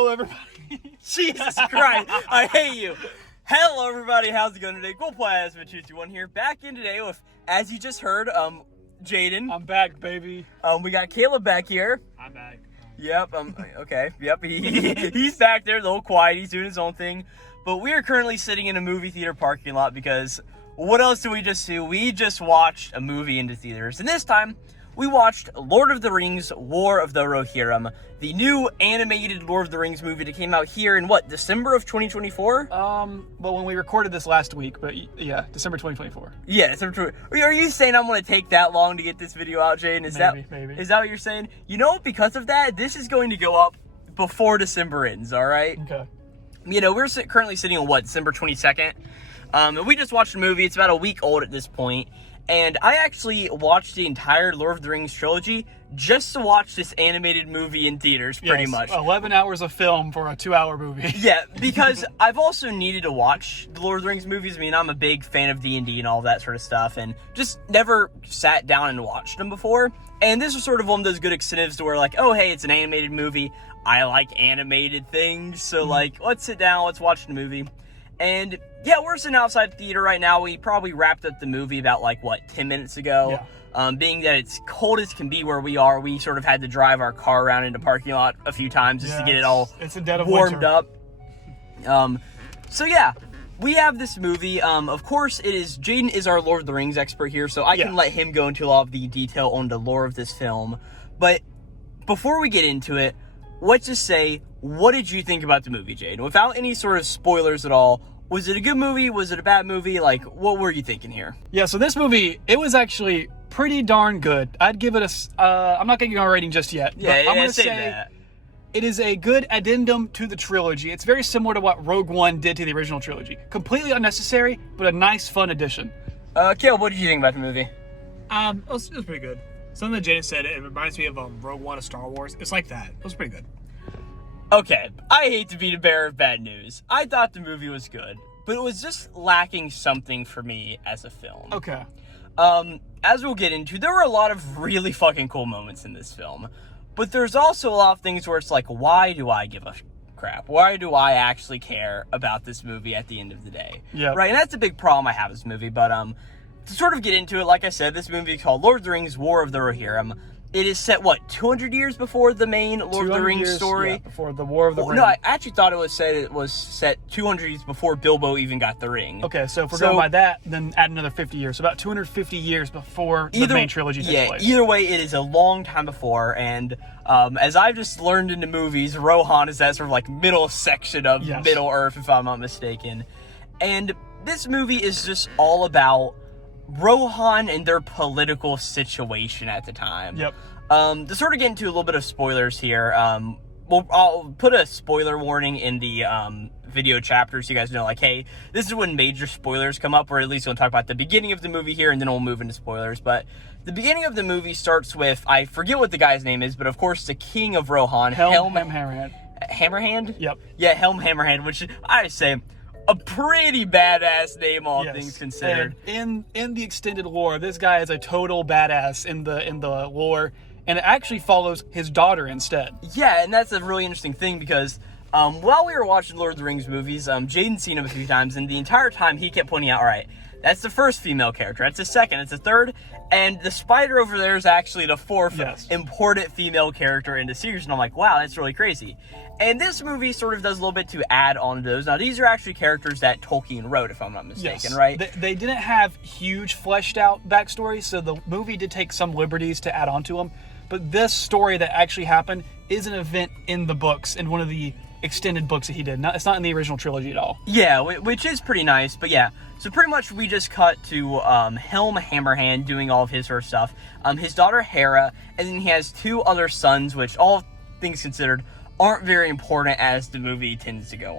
Hello, everybody. Jesus Christ, I hate you. Hello, everybody. How's it going today? Glowplasma 221 here, back in today with, as you just heard, Jaden. I'm back, baby. We got Caleb back here. I'm back. Yep. Okay. Yep. He's back there, a little quiet. He's doing his own thing. But we are currently sitting in a movie theater parking lot because what else did we just do? We just watched a movie into theaters, and this time we watched Lord of the Rings: War of the Rohirrim, the new animated Lord of the Rings movie that came out here in what, December of 2024? Well, when we recorded this last week, but yeah, December 2024. Yeah, December. Are you saying I'm going to take that long to get this video out, Jaden? Maybe. Is that what you're saying? You know, because of that, this is going to go up before December ends. All right. Okay. You know, we're currently sitting on what, December 22nd. And we just watched the movie. It's about a week old at this point. And I actually watched the entire Lord of the Rings trilogy just to watch this animated movie in theaters, pretty much. 11 hours of film for a 2-hour movie. Yeah, because I've also needed to watch the Lord of the Rings movies. I mean, I'm a big fan of D&D and all that sort of stuff, and just never sat down and watched them before. And this was sort of one of those good incentives to where, like, oh, hey, it's an animated movie. I like animated things, so, like, let's sit down, let's watch the movie. And yeah, we're sitting outside the theater right now. We probably wrapped up the movie about, like, what, 10 minutes ago? Yeah. Being that it's cold as can be where we are, we sort of had to drive our car around into the parking lot a few times just to get it all warmed up. So yeah, we have this movie. Of course, Jaden is our Lord of the Rings expert here, so I can let him go into a lot of the detail on the lore of this film. But before we get into it, let's just say, what did you think about the movie, Jaden? Without any sort of spoilers at all, was it a good movie? Was it a bad movie? Like, what were you thinking here? Yeah, so this movie, it was actually pretty darn good. I'd give it I'm not going to give it a rating just yet. Yeah, but I'm going to say that. It is a good addendum to the trilogy. It's very similar to what Rogue One did to the original trilogy. Completely unnecessary, but a nice, fun addition. Caleb, what did you think about the movie? It was pretty good. Something that Jaden said, it reminds me of Rogue One of Star Wars. It's like that. It was pretty good. Okay, I hate to be the bearer of bad news. I thought the movie was good, but it was just lacking something for me as a film. Okay. As we'll get into, there were a lot of really fucking cool moments in this film, but there's also a lot of things where it's like, why do I give a crap? Why do I actually care about this movie at the end of the day? Yeah. Right, and that's a big problem I have with this movie, but to sort of get into it, like I said, this movie is called Lord of the Rings: War of the Rohirrim. It is set, what, 200 years before the main Lord of the Rings story? Yeah, before the War of the Ring. No, I actually thought it was set 200 years before Bilbo even got the ring. Okay, so if we're going by that, then add another 50 years. So about 250 years before the main trilogy takes place. Either way, it is a long time before, and as I've just learned in the movies, Rohan is that sort of like middle section of Middle Earth, if I'm not mistaken. And this movie is just all about Rohan and their political situation at the time. Yep. To sort of get into a little bit of spoilers here, I'll put a spoiler warning in the video chapter so you guys know, like, hey, this is when major spoilers come up, or at least we'll talk about the beginning of the movie here, and then we'll move into spoilers. But the beginning of the movie starts with, I forget what the guy's name is, but of course the king of Rohan, Helm Hammerhand. Hammerhand? Yep. Yeah, Helm Hammerhand, which I say, a pretty badass name, all things considered. And in the extended lore, this guy is a total badass in the lore, and it actually follows his daughter instead. Yeah, and that's a really interesting thing because while we were watching Lord of the Rings movies, Jaden's seen them a few times, and the entire time he kept pointing out, all right, that's the first female character, that's the second, that's the third, and the spider over there is actually the fourth important female character in the series, and I'm like, wow, that's really crazy. And this movie sort of does a little bit to add on to those. Now, these are actually characters that Tolkien wrote, if I'm not mistaken, right? They didn't have huge fleshed out backstories, so the movie did take some liberties to add on to them, but this story that actually happened is an event in the books, in one of the extended books that he did. It's not in the original trilogy at all. Yeah, which is pretty nice, but yeah. So pretty much we just cut to Helm Hammerhand doing all of his sort of stuff, his daughter Hera, and then he has two other sons, which all things considered aren't very important as the movie tends to go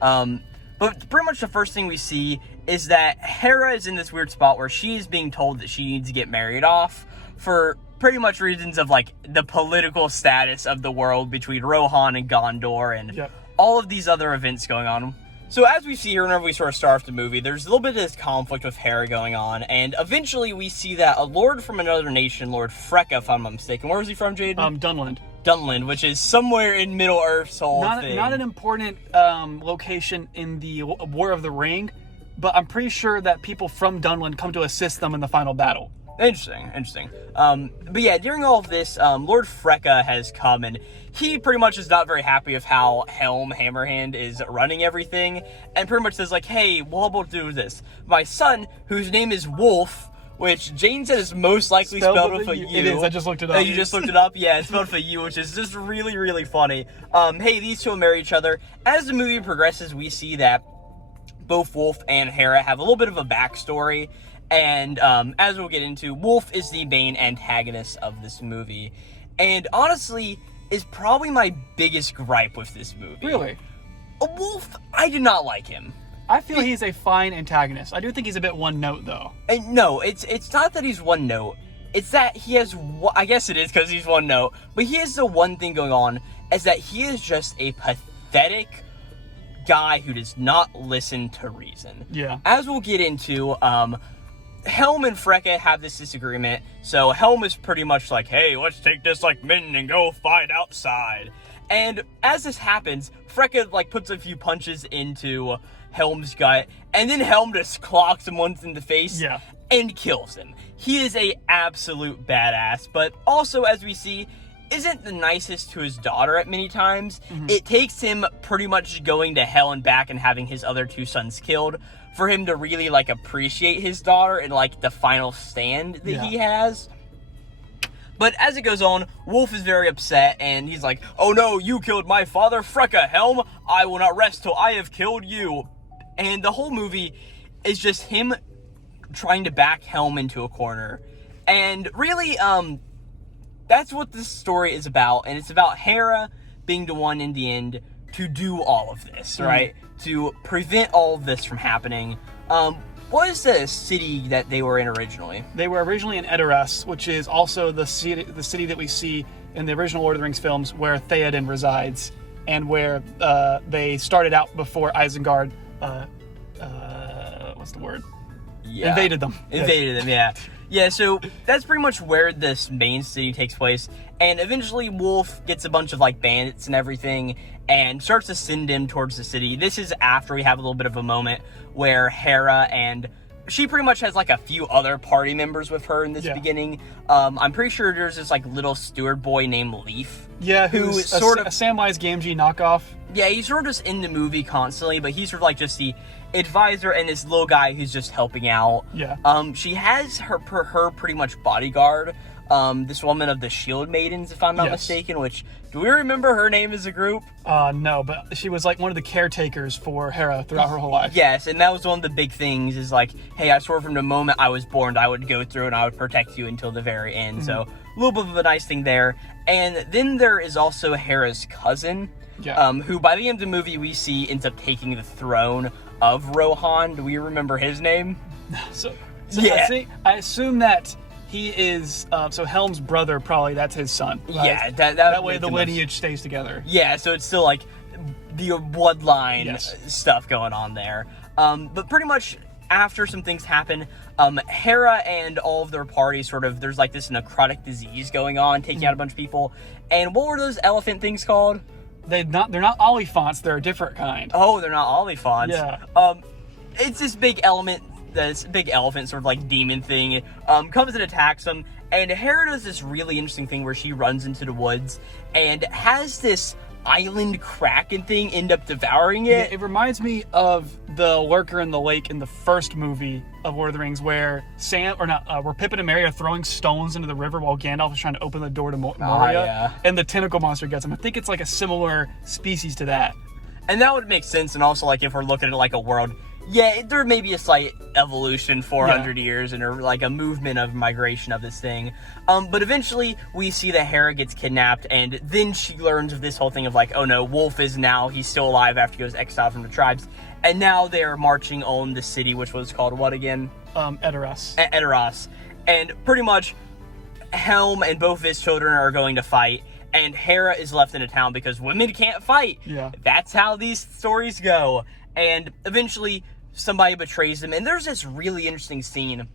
on. But pretty much the first thing we see is that Hera is in this weird spot where she's being told that she needs to get married off for pretty much reasons of, like, the political status of the world between Rohan and Gondor and all of these other events going on. So as we see here, whenever we sort of start off the movie, there's a little bit of this conflict with Hera going on, and eventually we see that a lord from another nation, Lord Freka, if I'm not mistaken. Where was he from, Jaden? Dunland. Dunland, which is somewhere in Middle Earth's whole thing. Not an important location in the War of the Ring, but I'm pretty sure that people from Dunland come to assist them in the final battle. Interesting. But yeah, during all of this, Lord Freka has come, and he pretty much is not very happy of how Helm Hammerhand is running everything, and pretty much says like, hey, what will do this? My son, whose name is Wolf, which Jane said is most likely spelled with a U. It is, I just looked it up. You just looked it up? Yeah, it's spelled with a U, which is just really, really funny. Hey, these two will marry each other. As the movie progresses, we see that both Wolf and Hera have a little bit of a backstory. And as we'll get into, Wolf is the main antagonist of this movie. And honestly, is probably my biggest gripe with this movie. Really? Wolf, I do not like him. I feel he's a fine antagonist. I do think he's a bit one note, though. No, it's not that he's one note. It's that he has, I guess it is because he's one note, but he has the one thing going on, is that he is just a pathetic guy who does not listen to reason. Yeah. As we'll get into, Helm and Freka have this disagreement, so Helm is pretty much like, hey, let's take this like men and go fight outside. And as this happens, Freka like puts a few punches into Helm's gut, and then Helm just clocks him once in the face and kills him. He is a absolute badass, but also, as we see, isn't the nicest to his daughter at many times. It takes him pretty much going to hell and back and having his other two sons killed for him to really like appreciate his daughter and like the final stand that he has. But as it goes on, Wolf is very upset, and he's like, oh no, you killed my father, Freka, Helm. I will not rest till I have killed you. And the whole movie is just him trying to back Helm into a corner. And really, that's what this story is about. And it's about Hera being the one in the end to do all of this, right? To prevent all of this from happening. What is the city that they were in originally? They were originally in Edoras, which is also the city that we see in the original Lord of the Rings films where Theoden resides, and where they started out before Isengard, what's the word? Invaded them. Invaded them, yeah. Yeah, so that's pretty much where this main city takes place. And eventually Wolf gets a bunch of like bandits and everything and starts to send him towards the city. This is after we have a little bit of a moment where Hera, and she pretty much has like a few other party members with her in this beginning. I'm pretty sure there's this like little steward boy named Leaf. Yeah, who's sort of a Samwise Gamgee knockoff. Yeah, he's sort of just in the movie constantly, but he's sort of like just the advisor and this little guy who's just helping out. Yeah. She has her pretty much bodyguard, this woman of the Shield Maidens, if I'm not mistaken, which, do we remember her name as a group? No, but she was like one of the caretakers for Hera throughout her whole life. Yes, and that was one of the big things, is like, hey, I swore from the moment I was born I would go through and I would protect you until the very end. So a little bit of a nice thing there. And then there is also Hera's cousin, who by the end of the movie we see ends up taking the throne of Rohan. Do we remember his name? So I assume that he is, so Helm's brother, probably, that's his son. Right? Yeah, that way the lineage stays together. Yeah, so it's still like the bloodline stuff going on there. But pretty much after some things happen, Hera and all of their parties there's like this necrotic disease going on, taking out a bunch of people. And what were those elephant things called? They're not Oliphants, they're a different kind. Oh, they're not Oliphants. Yeah. It's this big elephant sort of like demon thing, comes and attacks them, and Hera does this really interesting thing where she runs into the woods and has this island kraken thing end up devouring it. Yeah, it reminds me of the lurker in the lake in the first movie of Lord of the Rings, where where Pippin and Merry are throwing stones into the river while Gandalf is trying to open the door to Moria, and the tentacle monster gets him. I think it's like a similar species to that. And that would make sense, and also like if we're looking at like a world, there may be a slight evolution 400 years and like a movement of migration of this thing. But eventually we see that Hera gets kidnapped, and then she learns of this whole thing of like, oh no, Wolf is now, he's still alive after he was exiled from the tribes. And now they're marching on the city, which was called what again? Edoras. Edoras. And pretty much Helm and both his children are going to fight, and Hera is left in a town because women can't fight. Yeah. That's how these stories go. And eventually somebody betrays them, and there's this really interesting scene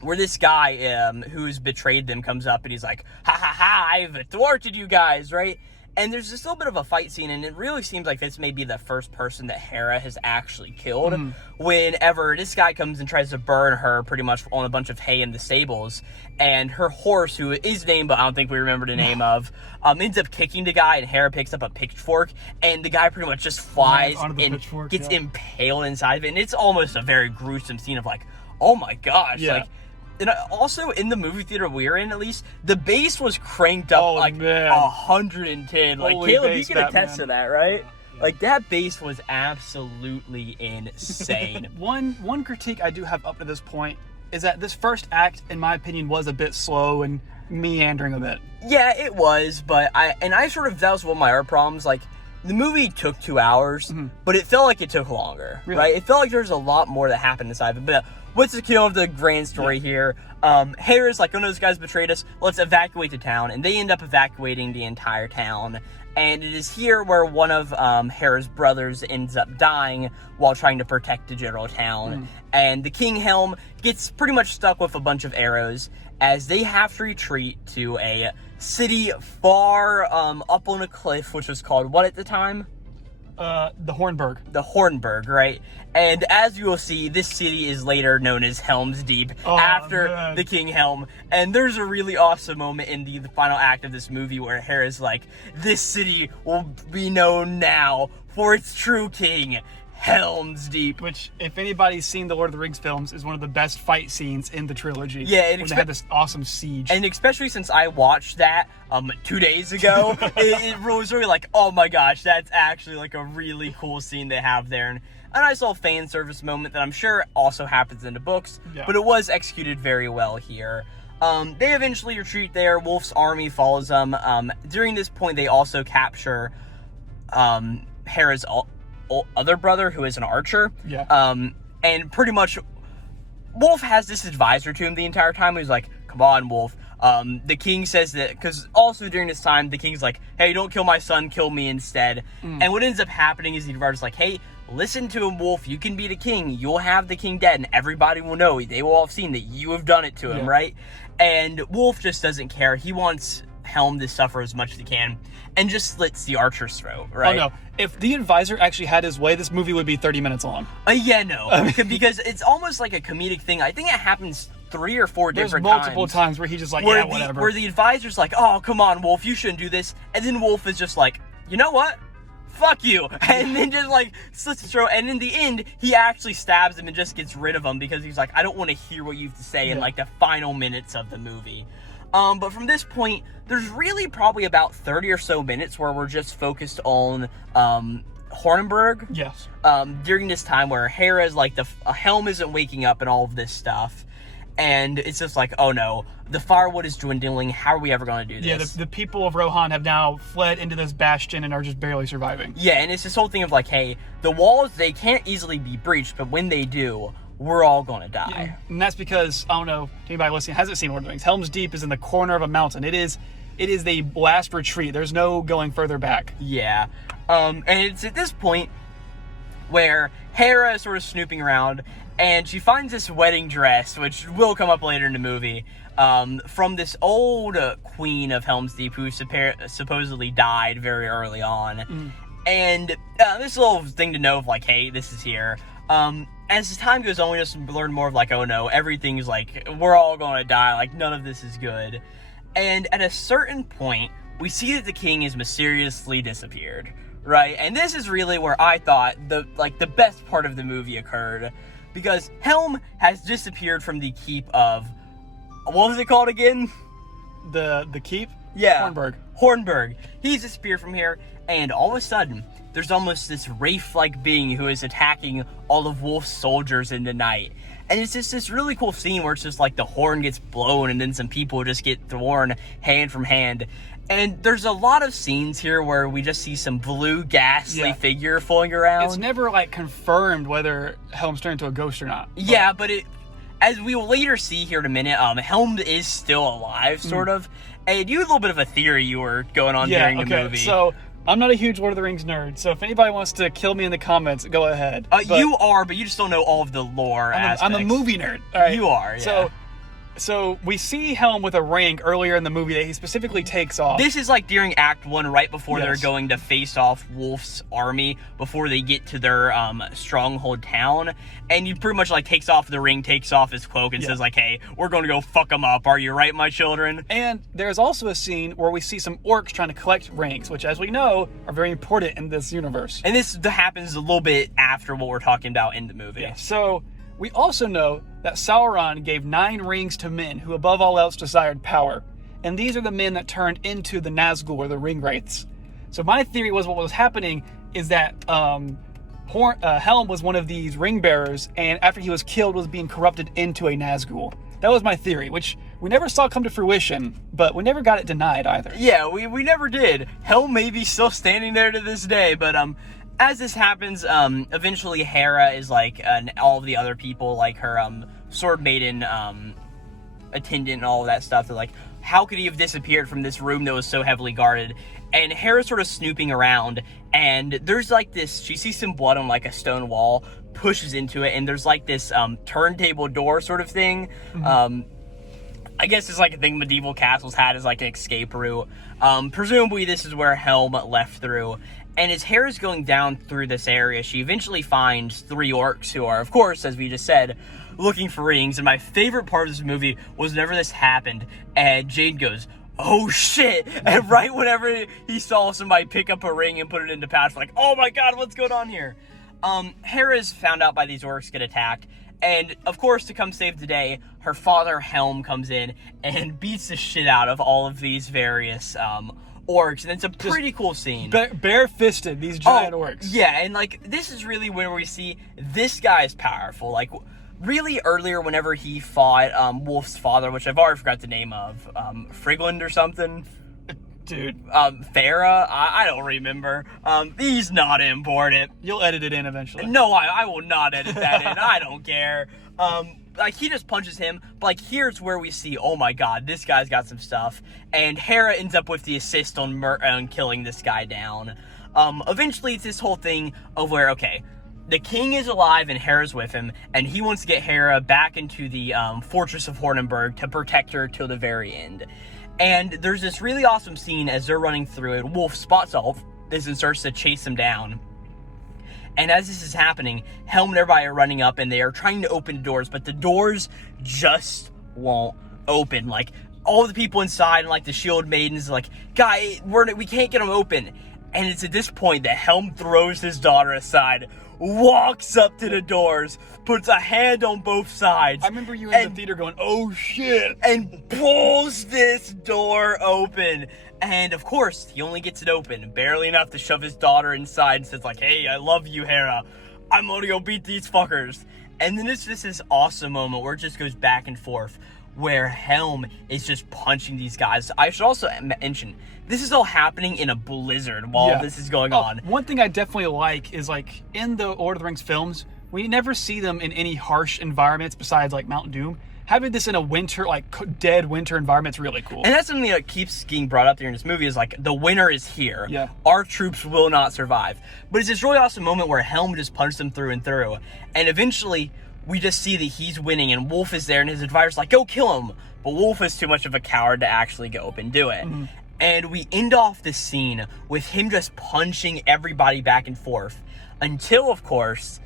where this guy who's betrayed them comes up and he's like, ha ha ha, I've thwarted you guys, right? And there's this little bit of a fight scene, and it really seems like this may be the first person that Hera has actually killed. Whenever this guy comes and tries to burn her pretty much on a bunch of hay in the stables, and her horse, who is named, but I don't think we remember the name of, ends up kicking the guy, and Hera picks up a pitchfork, and the guy pretty much just flies and gets impaled inside of it. And it's almost a very gruesome scene of like, oh my gosh, like. And also, in the movie theater we were in, at least, the bass was cranked up 110. Like, Holy Caleb, you bass, can attest to that, right? Yeah. Like, that bass was absolutely insane. One critique I do have up to this point is that this first act, in my opinion, was a bit slow and meandering a bit. Yeah, it was, but that was one of my other problems. Like, the movie took 2 hours, but it felt like it took longer, right? It felt like there was a lot more that happened inside of it, but what's the key of the grand story here? Hera's like, oh no, those guys betrayed us. Let's evacuate the town. And they end up evacuating the entire town. And it is here where one of Hera's brothers ends up dying while trying to protect the general town. And the King Helm gets pretty much stuck with a bunch of arrows as they have to retreat to a city far up on a cliff, which was called what at the time? The Hornburg. The Hornburg, right? And as you will see, this city is later known as Helm's Deep after the King Helm. And there's a really awesome moment in the final act of this movie where Hera's like, this city will be known now for its true king, Helm's Deep. Which, if anybody's seen the Lord of the Rings films, is one of the best fight scenes in the trilogy. Yeah, when they had this awesome siege. And especially since I watched that 2 days ago, it was really like, oh my gosh, that's actually like a really cool scene they have there. And a nice little fan service moment that I'm sure also happens in the books, but it was executed very well here. They eventually retreat there. Wolf's army follows them. During this point, they also capture Hera's other brother, who is an archer. And pretty much Wolf has this advisor to him the entire time who's like, come on, Wolf. The king says that, because also during this time, the king's like, hey, don't kill my son, kill me instead. And what ends up happening is the advisor's like, hey, listen to him, Wolf, you can be the king. You'll have the king dead, and everybody will know. They will all have seen that you have done it to him, right? And Wolf just doesn't care. He wants Helm to suffer as much as he can, and just slits the archer's throat, right? Oh no, if the advisor actually had his way, this movie would be 30 minutes long. Yeah, no, because it's almost like a comedic thing. I think it happens 3 or 4 different times. There's multiple times where he's just like, yeah, whatever. Where the advisor's like, oh, come on, Wolf, you shouldn't do this. And then Wolf is just like, you know what? Fuck you. And then just like slits his throat. And in the end, he actually stabs him and just gets rid of him because he's like, I don't want to hear what you have to say in like the final minutes of the movie. But from this point, there's really probably about 30 or so minutes where we're just focused on Hornburg. Yes. During this time where Hera's like, a Helm isn't waking up and all of this stuff. And it's just like, oh no, the firewood is dwindling. How are we ever going to do this? Yeah, the people of Rohan have now fled into this bastion and are just barely surviving. Yeah, and it's this whole thing of like, hey, the walls, they can't easily be breached, but when they do, we're all going to die. Yeah, and that's because, I don't know, anybody listening hasn't seen Lord of the Rings. Helm's Deep is in the corner of a mountain. It is the last retreat. There's no going further back. Yeah. And it's at this point where Hera is sort of snooping around, and she finds this wedding dress, which will come up later in the movie, from this old queen of Helm's Deep who supposedly died very early on. And this little thing to know of like, hey, this is here. As time goes on, we just learn more of like, oh no, everything's like, we're all going to die. Like, none of this is good. And at a certain point, we see that the king has mysteriously disappeared, right? And this is really where I thought the best part of the movie occurred, because Helm has disappeared from the keep of, what was it called again? The keep? Yeah. Hornburg. He's disappeared from here, and all of a sudden, there's almost this wraith-like being who is attacking all of Wolf's soldiers in the night. And it's just this really cool scene where it's just like the horn gets blown and then some people just get thrown hand from hand. And there's a lot of scenes here where we just see some blue ghastly figure floating around. It's never like confirmed whether Helm's turned into a ghost or not. Yeah, but as we will later see here in a minute, Helm is still alive, sort of. And you had a little bit of a theory you were going on during the movie. So I'm not a huge Lord of the Rings nerd, so if anybody wants to kill me in the comments, go ahead. You are, but you just don't know all of the lore aspects. I'm a movie nerd. All right? You are, yeah. So So we see Helm with a ring earlier in the movie that he specifically takes off. This is like during Act 1, right before they're Yes. going to face off Wolf's army, before they get to their stronghold town. And he pretty much like takes off the ring, takes off his cloak, and says like, hey, we're going to go fuck them up. Are you right, my children? And there's also a scene where we see some orcs trying to collect rings, which, as we know, are very important in this universe. And this happens a little bit after what we're talking about in the movie. Yeah. So we also know that Sauron gave 9 rings to men who above all else desired power. And these are the men that turned into the Nazgul, or the ring wraiths. So my theory was what was happening is that Helm was one of these ring bearers, and after he was killed was being corrupted into a Nazgul. That was my theory, which we never saw come to fruition, but we never got it denied either. Yeah, we never did. Helm may be still standing there to this day, but as this happens, eventually Hera is like, and all of the other people, like her sword maiden attendant and all of that stuff, they're like, how could he have disappeared from this room that was so heavily guarded? And Hera's sort of snooping around, and there's like this, she sees some blood on like a stone wall, pushes into it, and there's like this turntable door sort of thing. I guess it's like a thing medieval castles had as like an escape route. Presumably this is where Helm left through. And as Hera's going down through this area, she eventually finds 3 orcs who are, of course, as we just said, looking for rings. And my favorite part of this movie was whenever this happened, and Jade goes, oh shit! And right whenever he saw somebody pick up a ring and put it into pouch, like, oh my god, what's going on here? Hera's found out by these orcs get attacked. And, of course, to come save the day, her father, Helm, comes in and beats the shit out of all of these various orcs. And it's a pretty cool scene. Bare-fisted, these giant orcs. Yeah, and, like, this is really where we see this guy is powerful. Like, really earlier whenever he fought Wolf's father, which I've already forgot the name of, Frigland or something. Dude. Farah? I don't remember. He's not important. You'll edit it in eventually. No, I will not edit that in. I don't care. Like, he just punches him, but, like, here's where we see, oh my god, this guy's got some stuff. And Hera ends up with the assist on killing this guy down. Eventually, it's this whole thing of where, okay, the king is alive and Hera's with him, and he wants to get Hera back into the fortress of Hornenberg to protect her till the very end. And there's this really awesome scene as they're running through it. Wolf spots all this and starts to chase them down. And as this is happening, Helm and everybody are running up, and they are trying to open the doors, but the doors just won't open. Like, all the people inside and, like, the shield maidens are like, guy, we can't get them open. And it's at this point that Helm throws his daughter aside, walks up to the doors, puts a hand on both sides. I remember you in the theater going, oh shit! And pulls this door open. And of course, he only gets it open barely enough to shove his daughter inside and says like, hey, I love you, Hera. I'm gonna go beat these fuckers. And then it's just this awesome moment where it just goes back and forth, where Helm is just punching these guys. I should also mention, this is all happening in a blizzard while this is going on. One thing I definitely like is, like, in the Lord of the Rings films, we never see them in any harsh environments besides, like, Mount Doom. Having this in a winter, like, dead winter environment's really cool. And that's something that keeps getting brought up during this movie is, like, the winter is here. Yeah. Our troops will not survive. But it's this really awesome moment where Helm just punched them through and through. And eventually, we just see that he's winning, and Wolf is there, and his advisor's like, go kill him. But Wolf is too much of a coward to actually go up and do it. Mm-hmm. And we end off this scene with him just punching everybody back and forth. Until, of course,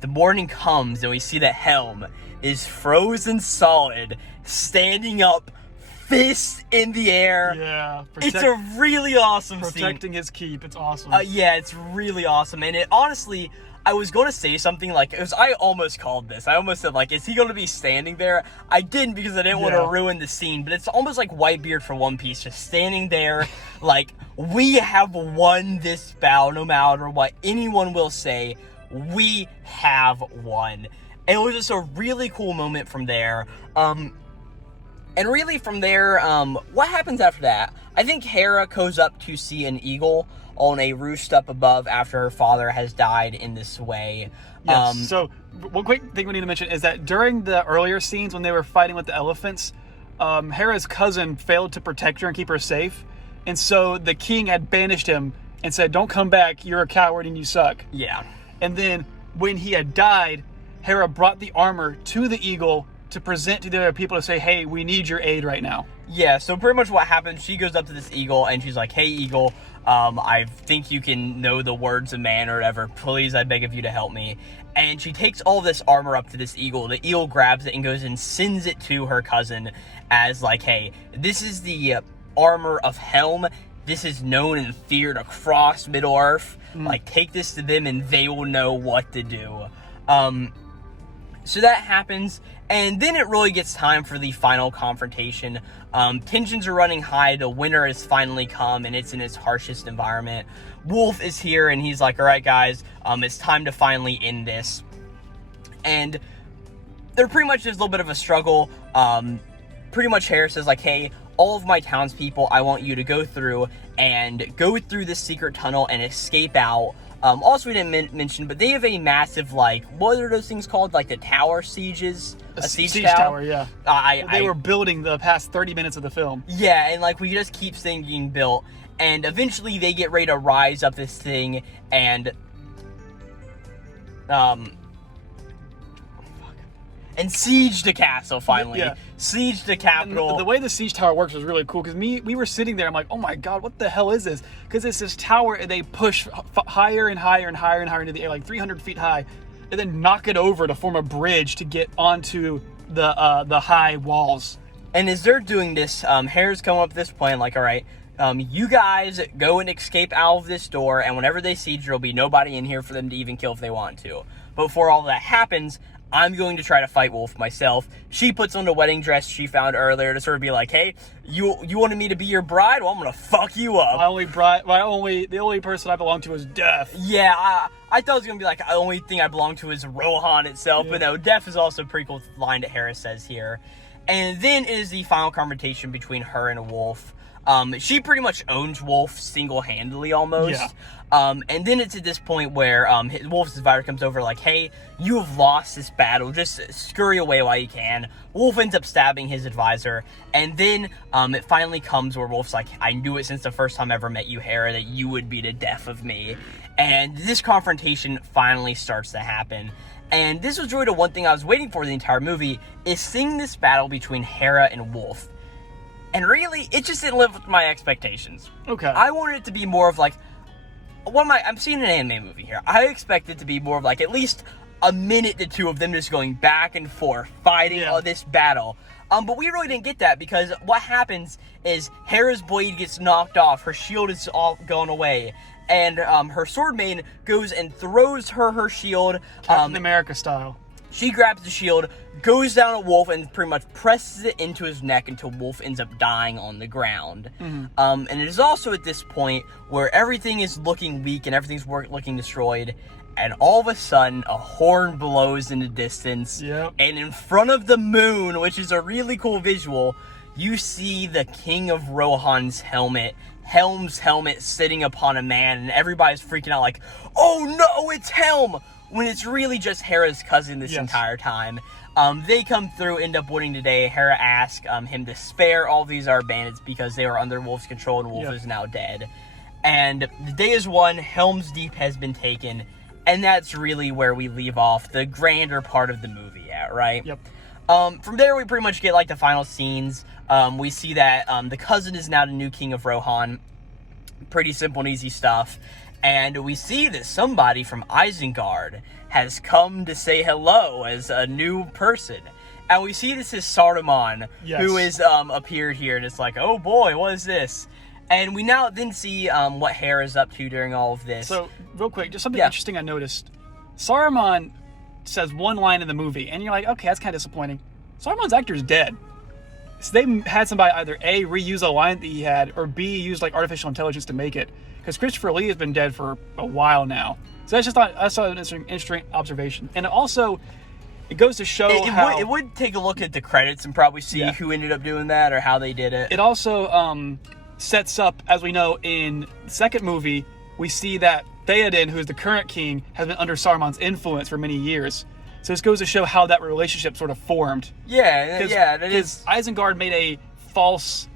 the morning comes, and we see that Helm is frozen solid, standing up, fist in the air. Yeah. It's a really awesome scene. Protecting his keep. It's awesome. Yeah, it's really awesome. And it honestly, I was going to say something like, I almost called this. I almost said, like, is he going to be standing there? I didn't because I didn't want to ruin the scene, but it's almost like Whitebeard for One Piece, just standing there, like, we have won this battle no matter what anyone will say. We have won. And it was just a really cool moment from there. And really from there, what happens after that? I think Hera goes up to see an eagle on a roost up above after her father has died in this way. Yes. So one quick thing we need to mention is that during the earlier scenes when they were fighting with the elephants, Hera's cousin failed to protect her and keep her safe. And so the king had banished him and said, don't come back, you're a coward and you suck. Yeah. And then when he had died, Hera brought the armor to the eagle to present to the other people to say, hey, we need your aid right now. Yeah, so pretty much what happens, she goes up to this eagle and she's like, hey, eagle, I think you can know the words of man or whatever. Please, I beg of you to help me. And she takes all this armor up to this eagle. The eagle grabs it and goes and sends it to her cousin as like, hey, this is the armor of Helm. This is known and feared across Middle-earth. Like, take this to them and they will know what to do. So that happens, and then it really gets time for the final confrontation. Tensions are running high, the winter has finally come, and it's in its harshest environment. Wolf is here, and he's like, alright guys, it's time to finally end this. And there pretty much is a little bit of a struggle. Pretty much Harris says like, hey, all of my townspeople, I want you to go through this secret tunnel and escape out. Also, we didn't mention, but they have a massive, like, what are those things called? Like the tower sieges? A siege tower, yeah. They were building the past 30 minutes of the film. Yeah, and, like, we just keep seeing being built. And eventually they get ready to rise up this thing and siege the castle, finally. Yeah. Siege the capital. The way the siege tower works was really cool, because we were sitting there, I'm like, oh my god, what the hell is this? Because it's this tower, and they push higher and higher and higher and higher into the air, like 300 feet high, and then knock it over to form a bridge to get onto the high walls. And as they're doing this, Hare's come up with this plan, like, alright, you guys go and escape out of this door, and whenever they siege, there'll be nobody in here for them to even kill if they want to. But before all that happens, I'm going to try to fight Wolf myself. She puts on the wedding dress she found earlier to sort of be like, hey, you wanted me to be your bride? Well, I'm gonna fuck you up. The only person I belong to is Death. Yeah, I thought it was gonna be like, the only thing I belong to is Rohan itself, but no, Death is also a pretty cool line that Harris says here. And then is the final confrontation between her and Wolf. She pretty much owns Wolf single-handedly almost. Yeah. And then it's at this point where Wolf's advisor comes over like, hey, you have lost this battle. Just scurry away while you can. Wolf ends up stabbing his advisor. And then it finally comes where Wolf's like, I knew it since the first time I ever met you, Hera, that you would be the death of me. And this confrontation finally starts to happen. And this was really the one thing I was waiting for the entire movie, is seeing this battle between Hera and Wolf. And really, it just didn't live up to my expectations. Okay. I wanted it to be more of like, I'm seeing an anime movie here. I expect it to be more of like at least a minute to two of them just going back and forth, fighting this battle. But we really didn't get that, because what happens is Hera's blade gets knocked off, her shield is all gone away, and her sword main goes and throws her shield. Captain America style. She grabs the shield, goes down at Wolf, and pretty much presses it into his neck until Wolf ends up dying on the ground. Mm-hmm. And it is also at this point where everything is looking weak and everything's looking destroyed, and all of a sudden, a horn blows in the distance. Yep. And in front of the moon, which is a really cool visual, you see the King of Rohan's Helm's helmet sitting upon a man, and everybody's freaking out like, oh no, it's Helm! When it's really just Hera's cousin this entire time. They come through, end up winning today. Hera asks him to spare all these bandits because they were under Wolf's control, and Wolf is now dead. And the day is won, Helm's Deep has been taken, and that's really where we leave off the grander part of the movie at, right? Yep. From there, we pretty much get like the final scenes. We see that the cousin is now the new King of Rohan. Pretty simple and easy stuff. And we see that somebody from Isengard has come to say hello as a new person. And we see this is Saruman, who is appeared here, and it's like, oh boy, what is this? And we now then see what Hera's up to during all of this. So, real quick, just something interesting I noticed. Saruman says one line in the movie, and you're like, okay, that's kind of disappointing. Saruman's actor is dead. So they had somebody either A, reuse a line that he had, or B, use like artificial intelligence to make it. Because Christopher Lee has been dead for a while now. So that's an interesting observation. And also, it goes to show how... It would take a look at the credits and probably see who ended up doing that or how they did it. It also sets up, as we know, in the second movie, we see that Theoden, who is the current king, has been under Saruman's influence for many years. So this goes to show how that relationship sort of formed. Yeah, that is... Isengard made a false,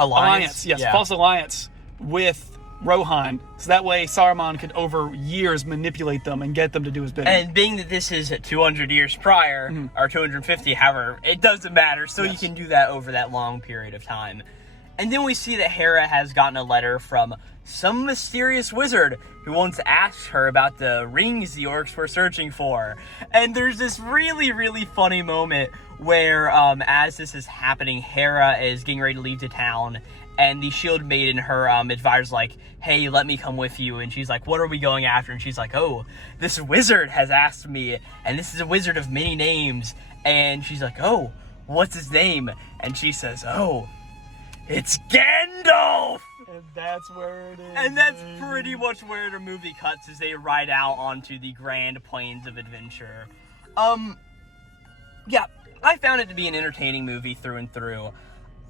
alliance. False alliance with Rohan, so that way Saruman could over years manipulate them and get them to do his bidding. And being that this is 200 years prior, or 250, however, it doesn't matter. So you can do that over that long period of time. And then we see that Hera has gotten a letter from some mysterious wizard who wants to ask her about the rings the orcs were searching for. And there's this really, really funny moment where, as this is happening, Hera is getting ready to leave the town, and the shield maiden, her advisor's like, hey, let me come with you. And she's like, what are we going after? And she's like, oh, this wizard has asked me, and this is a wizard of many names. And she's like, oh, what's his name? And she says, oh, it's Gandalf! And that's where it is. And that's pretty much where the movie cuts, as they ride out onto the grand plains of adventure. Yeah, I found it to be an entertaining movie through and through.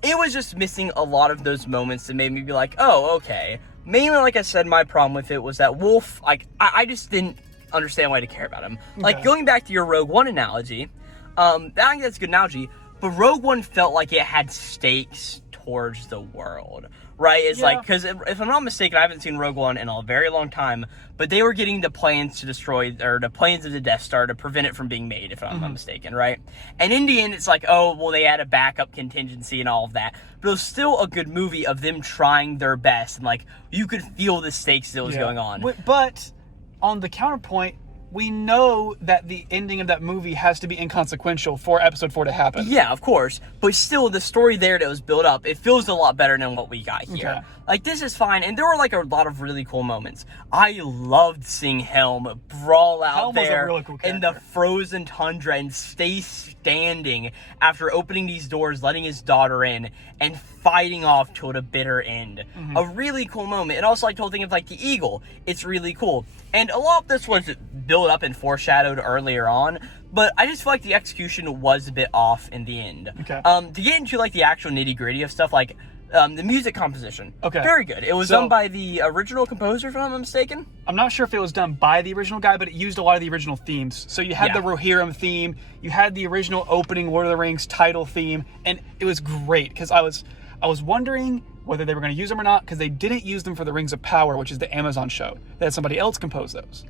It was just missing a lot of those moments that made me be like, oh, okay. Mainly, like I said, my problem with it was that Wolf, like, I just didn't understand why to care about him. Okay. Like, going back to your Rogue One analogy, I think that's a good analogy, but Rogue One felt like it had stakes towards the world, right? It's like, because if I'm not mistaken, I haven't seen Rogue One in a very long time, but they were getting the plans to destroy, or the plans of the Death Star to prevent it from being made, if I'm not mistaken, right? And in the end, it's like, oh, well, they had a backup contingency and all of that, but it was still a good movie of them trying their best, and like, you could feel the stakes that was going on. But on the counterpoint, we know that the ending of that movie has to be inconsequential for episode 4 to happen. Yeah, of course. But still, the story there that was built up, it feels a lot better than what we got here. Okay. Like, this is fine, and there were, like, a lot of really cool moments. I loved seeing Helm brawl out Helm was a there really cool in the frozen tundra and stay standing after opening these doors, letting his daughter in, and fighting off till the bitter end. A really cool moment. And also, like, the whole thing of, like, the eagle. It's really cool. And a lot of this was built up and foreshadowed earlier on, but I just feel like the execution was a bit off in the end. Okay. To get into, like, the actual nitty-gritty of stuff, like, the music composition. Okay. Very good. It was done by the original composer, if I'm not mistaken. I'm not sure if it was done by the original guy, but it used a lot of the original themes. So you had the Rohirrim theme, you had the original opening Lord of the Rings title theme, and it was great, because I was wondering whether they were going to use them or not, because they didn't use them for the Rings of Power, which is the Amazon show. They had somebody else compose those.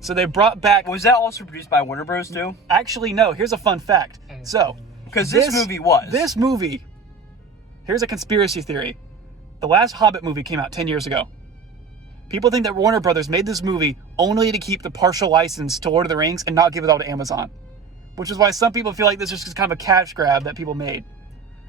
So they brought back... Was that also produced by Warner Bros. Too? Actually, no. Here's a fun fact. So... Because this movie was. This movie... Here's a conspiracy theory. The last Hobbit movie came out 10 years ago. People think that Warner Brothers made this movie only to keep the partial license to Lord of the Rings and not give it all to Amazon. Which is why some people feel like this is just kind of a cash grab that people made.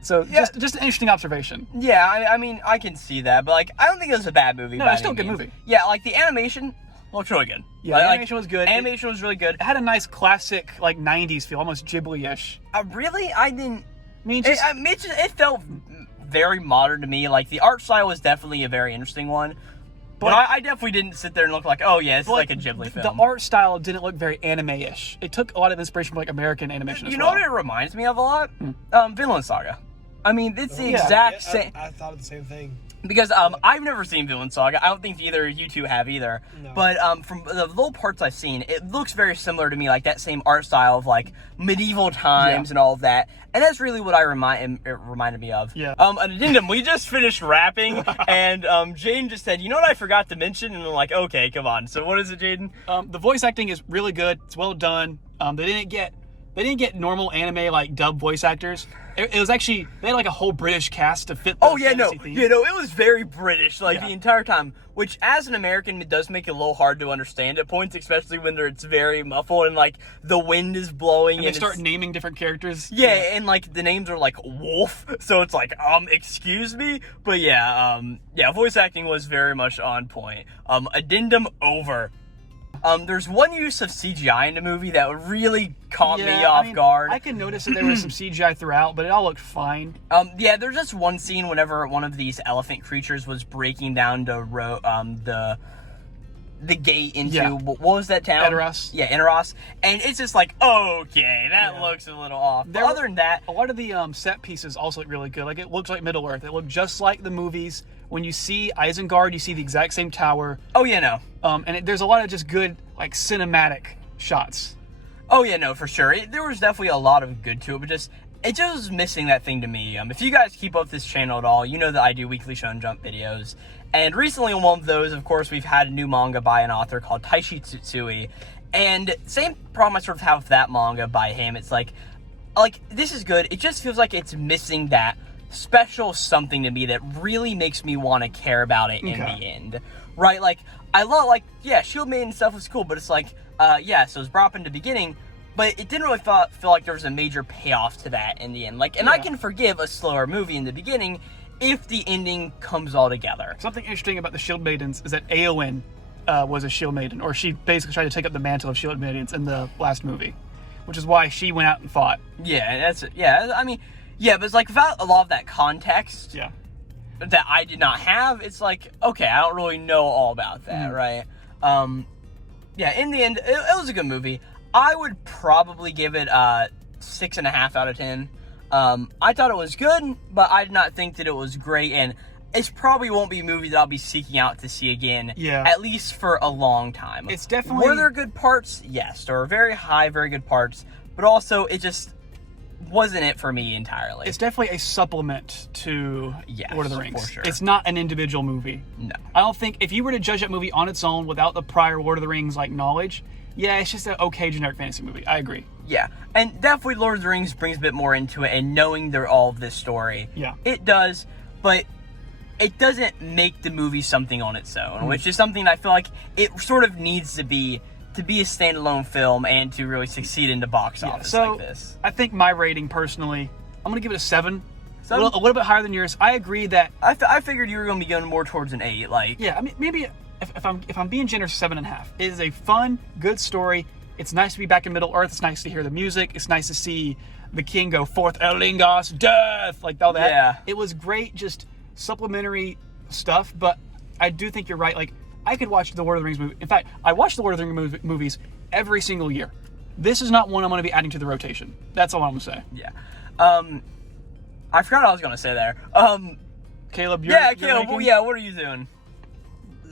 So, just an interesting observation. Yeah, I mean, I can see that, but, like, I don't think it was a bad movie. No, it's still a good movie. Yeah, like, the animation looks really good. Yeah, the animation was good. Animation was really good. It had a nice classic, like, 90s feel, almost Ghibli-ish. Really? I didn't... I mean, it felt very modern to me. Like, the art style was definitely a very interesting one. But I definitely didn't sit there and look like, oh, yeah, it's like a Ghibli film. The art style didn't look very anime-ish. It took a lot of inspiration from, like, American animation You know what it reminds me of a lot? Vinland Saga. I mean, it's the exact same... I thought of the same thing. Because I've never seen Vinland Saga. I don't think either of you two have either. No. But from the little parts I've seen, it looks very similar to me, like that same art style of like medieval times and all of that. And that's really what it reminded me of. Yeah. An addendum, we just finished rapping, and Jaden just said, you know what I forgot to mention? And I'm like, okay, come on. So what is it, Jaden? The voice acting is really good. It's well done. They didn't get normal anime like dub voice actors. It was actually, they had like a whole British cast to fit the fantasy theme. You know, it was very British, like the entire time, which as an American, it does make it a little hard to understand at points, especially when it's very muffled and like the wind is blowing. And they start naming different characters. Yeah, and like the names are like Wolf, so it's like, excuse me? But voice acting was very much on point. Addendum over. There's one use of CGI in the movie that really caught me off guard. I can notice that there was some CGI throughout, but it all looked fine. There's just one scene whenever one of these elephant creatures was breaking down the gate into, what was that town? Edoras. Yeah, Edoras. And it's just like, okay, that looks a little off. But other than that... A lot of the set pieces also look really good. Like, it looks like Middle-earth. It looked just like the movies. When you see Isengard, you see the exact same tower. Oh, yeah, no. There's a lot of just good, like, cinematic shots. Oh, yeah, no, for sure. There was definitely a lot of good to it, but it just was missing that thing to me. If you guys keep up this channel at all, you know that I do weekly Shonen Jump videos. And recently on one of those, of course, we've had a new manga by an author called Taishi Tsutsui. And same problem I sort of have with that manga by him. It's like this is good. It just feels like it's missing that special something to me that really makes me want to care about it in the end. Right? Like, I love, like, yeah, Shield Maiden stuff was cool, but it's like, yeah, so it was brought up in the beginning, but it didn't really feel like there was a major payoff to that in the end. Like, and I can forgive a slower movie in the beginning if the ending comes all together. Something interesting about the Shield Maidens is that Eowyn was a Shield Maiden, or she basically tried to take up the mantle of Shield Maidens in the last movie, which is why she went out and fought. Yeah, I mean, yeah, but it's like without a lot of that context that I did not have, it's like, okay, I don't really know all about that, right? Yeah, in the end, it was a good movie. I would probably give it a 6.5 out of 10. I thought it was good, but I did not think that it was great, and it probably won't be a movie that I'll be seeking out to see again, at least for a long time. It's definitely... Were there good parts? Yes, there were very good parts, but also it just wasn't it for me entirely. It's definitely a supplement to Lord of the Rings. For sure. It's not an individual movie. No. I don't think, if you were to judge that movie on its own without the prior Lord of the Rings like knowledge, yeah, it's just an okay generic fantasy movie. I agree. Yeah, and definitely Lord of the Rings brings a bit more into it, and knowing they're all of this story. Yeah. It does, but it doesn't make the movie something on its own, which is something I feel like it sort of needs to be a standalone film and to really succeed in the box office like this. I think my rating, personally, I'm going to give it a 7. A little bit higher than yours. I agree that... I figured you were going to be going more towards an 8. Like, yeah, I mean, maybe if I'm being generous, 7.5. It is a fun, good story. It's nice to be back in Middle-earth. It's nice to hear the music. It's nice to see the king go forth, Erlingos, death! Like, all that. Yeah. It was great, just supplementary stuff, but I do think you're right. Like, I could watch the Lord of the Rings movie. In fact, I watch the Lord of the Rings movies every single year. This is not one I'm going to be adding to the rotation. That's all I'm going to say. Yeah. I forgot what I was going to say there. Caleb, Caleb, what are you doing?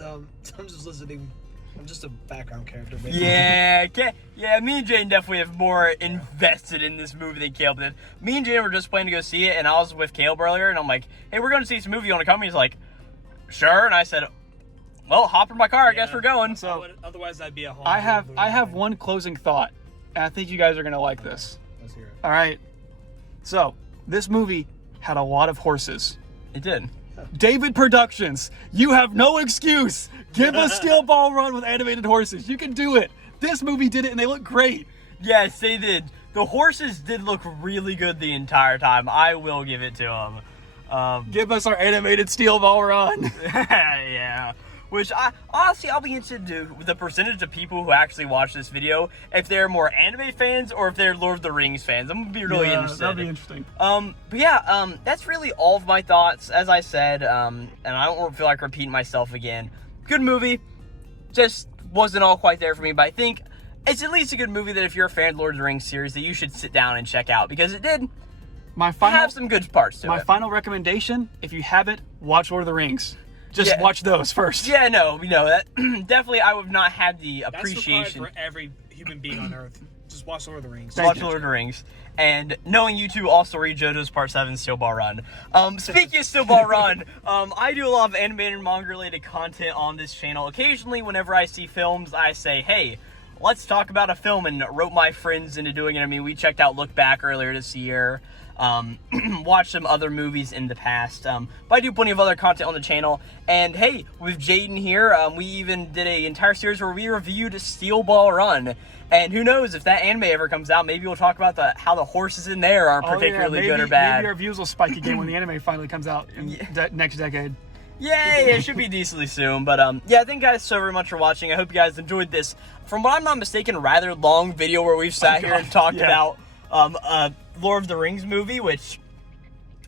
I'm just listening. I'm just a background character, basically. Yeah, me and Jaden definitely have more invested in this movie than Caleb did. Me and Jaden were just planning to go see it, and I was with Caleb earlier, and I'm like, hey, we're going to see this movie. You want to come? He's like, sure. And I said, well, hop in my car. I guess we're going. So otherwise, I'd be at home. I have one closing thought, and I think you guys are going to like this. Let's hear it. All right. So, this movie had a lot of horses. It did. David Productions, you have no excuse. Give a Steel Ball Run with animated horses. You can do it. This movie did it, and they look great. Yes, they did. The horses did look really good the entire time. I will give it to them. Give us our animated Steel Ball Run. Yeah. Which, I'll be interested to do with the percentage of people who actually watch this video, if they're more anime fans or if they're Lord of the Rings fans. I'm going to be really interested. That'll be interesting. But yeah, that's really all of my thoughts, as I said, and I don't feel like repeating myself again. Good movie, just wasn't all quite there for me, but I think it's at least a good movie that if you're a fan of Lord of the Rings series, that you should sit down and check out, because it did have some good parts to it. My final recommendation, if you haven't, watch Lord of the Rings. Just watch those first. Yeah, no, that definitely I would not have the appreciation. That's required for every human being on Earth. Just watch Lord of the Rings. Watch Lord of the Rings. And knowing you two also read JoJo's Part 7 Steel Ball Run. Speaking of Steel Ball Run, I do a lot of animated and manga-related content on this channel. Occasionally, whenever I see films, I say, hey, let's talk about a film, and rope my friends into doing it. I mean, we checked out Look Back earlier this year. Watched some other movies in the past, but I do plenty of other content on the channel. And hey, with Jaden here, we even did an entire series where we reviewed Steel Ball Run. And who knows, if that anime ever comes out, maybe we'll talk about how the horses in there aren't particularly good or bad. Maybe our views will spike again when the anime finally comes out in next decade. Yeah, it should be decently soon. But yeah, thank you guys so very much for watching. I hope you guys enjoyed this, from what I'm not mistaken, rather long video where we've sat here and talked about Lord of the Rings movie, which,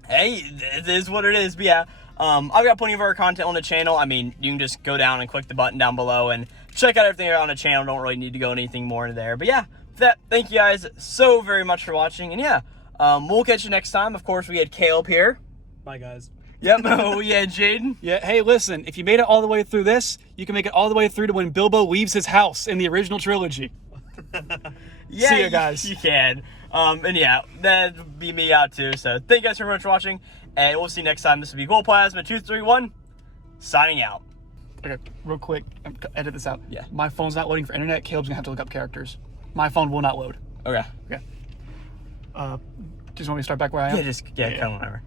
hey, it is what it is. But yeah, I've got plenty of other content on the channel. I mean, you can just go down and click the button down below and check out everything on the channel. Don't really need to go anything more in there. But yeah, for that, thank you guys so very much for watching. And yeah, we'll catch you next time. Of course, we had Caleb here. Bye, guys. Yep, we had Jaden. Yeah, hey, listen, if you made it all the way through this, you can make it all the way through to when Bilbo leaves his house in the original trilogy. Yeah, see you guys. You can. And yeah, that'd be me out too. So thank you guys so much for watching, and we'll see you next time. This will be Glowplasma 231. signing out. Okay, real quick, edit this out. Yeah. My phone's not loading for internet. Caleb's gonna have to look up characters. My phone will not load. Okay. Okay. Just want me to start back where I am? Yeah, kind of whatever.